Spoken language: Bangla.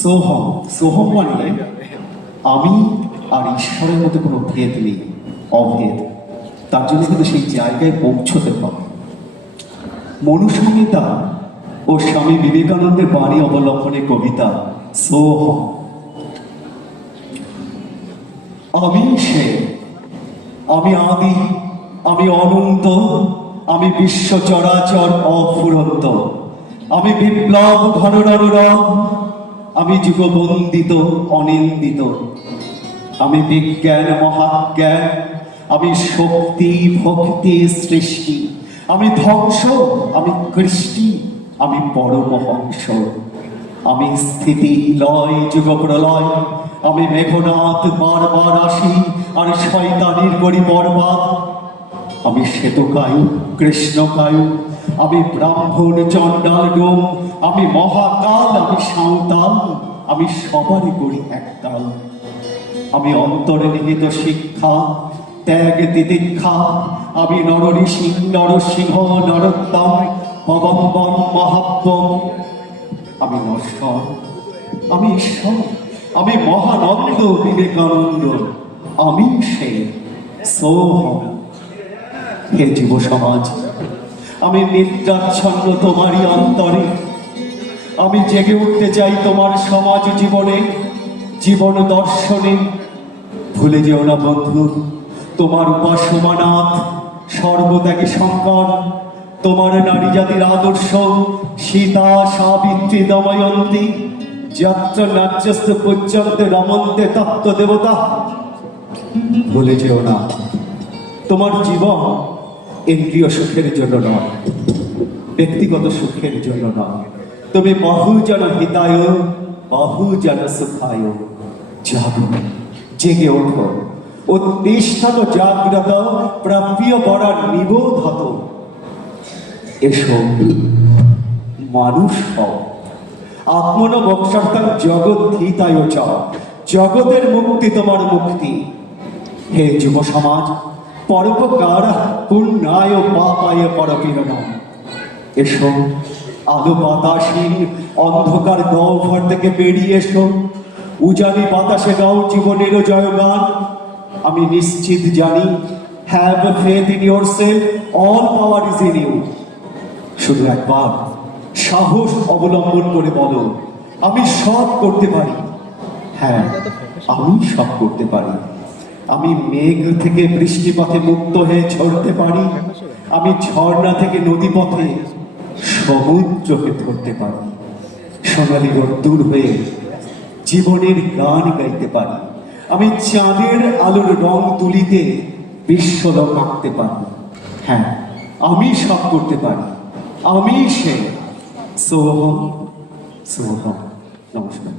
সোহম সোহম মানে আমি আর ঈশ্বরের মধ্যে কোনো ভেদ নেই, অভেদ। তার জন্য কিন্তু সেই জায়গায় পৌঁছতে হবে। মনুসংহিতা ও স্বামী বিবেকানন্দের বাণী অবলম্বনে কবিতা সোহম। আমি সে, আমি আদি, আমি অনন্ত, আমি বিশ্ব চরাচর অফুরন্ত, আমি বিপ্লব ঘনরণরব, আমি যুগবন্দিত অনিন্দিত, আমি বিজ্ঞান মহাজ্ঞান, আমি শক্তি ভক্তি সৃষ্টি, আমি ধ্বংস, আমি কৃষ্টি, আমি পরমহংস, আমি স্থিতি লয় যুগ প্রলয়, আমি মেঘনাথ বারবার আসি আর শয়তানির করি বরবাদ, আমি শ্বেতকায়ু কৃষ্ণকায়ু, আমি ব্রাহ্মণ চণ্ডাল ডোম, আমি মহাকাল, আমি সাঁওতাল, আমি সবারই করি একতাল, আমি অন্তরে নিহিত শিক্ষা ত্যাগ তিতিক্ষা, আমি নরঋষি নরসিংহ নরোত্তম পবম্বম মহাব্বম, আমি নশ্বর, আমি ঈশ্বর, আমি মহানন্দ বিবেকানন্দ, আমি সেই সোহম। হে যুব সমাজ, আমি নিদ্রাচ্ছন্ন তোমারই অন্তরে, আমি জেগে উঠতে চাই তোমার সমাজ জীবনে, জীবন দর্শনে। ভুলে যেও না বন্ধু, তোমার উপাসমানাথ সর্বত্যাগী শঙ্কর, তোমার নারী জাতির আদর্শ সীতা সাবিত্রী দময়ন্তী, যাত্রা নাট্যস্থ পর্যন্তে রমন্তে তত্ত্ব দেবতা। ভুলে যেও না, তোমার জীবন ইন্দ্রিয় সুখের জন্য নয়, ব্যক্তিগত সুখের জন্য নয়, তুমি বহুজন হিতায় বহুজন সুখায়। জাগো, জেগে ওঠো, উত্তিষ্ঠত জাগ্রত প্রাপ্য বরা নিবোধত। এসো, মানুষ হও, আত্মন বক্ষার্থম জগৎ হিতায় চ, জগতের মুক্তি তোমার মুক্তি। হে যুব সমাজ, পরোপকার পুণ্যায় পাপায় পরপীড়নম। এসো, আলো বাতাসহীন অন্ধকার গহ্বর থেকে বেরিয়ে এসো, উজানি বাতাসে গাও জীবনের জয়গান। আমি নিশ্চিত জানি, have faith in yourself, all power is in you. শুধু একবার সাহস অবলম্বন করে বলো, আমি সব করতে পারি। হ্যাঁ, আমি সব করতে পারি। আমি মেঘ থেকে বৃষ্টিপথে মুক্ত হয়ে ঝরতে পারি, আমি ঝর্ণা থেকে নদী পথে সমুদ্রকে ধরতে পারি, সোনালী রোদ্দুর হয়ে জীবনের গান গাইতে পারি, আমি চাঁদের আলোর রং তুলিতে বিশ্বলোক আঁকতে পারি। হ্যাঁ, আমি সব করতে পারি, আমি সে সোহম সোহম। নমস্কার।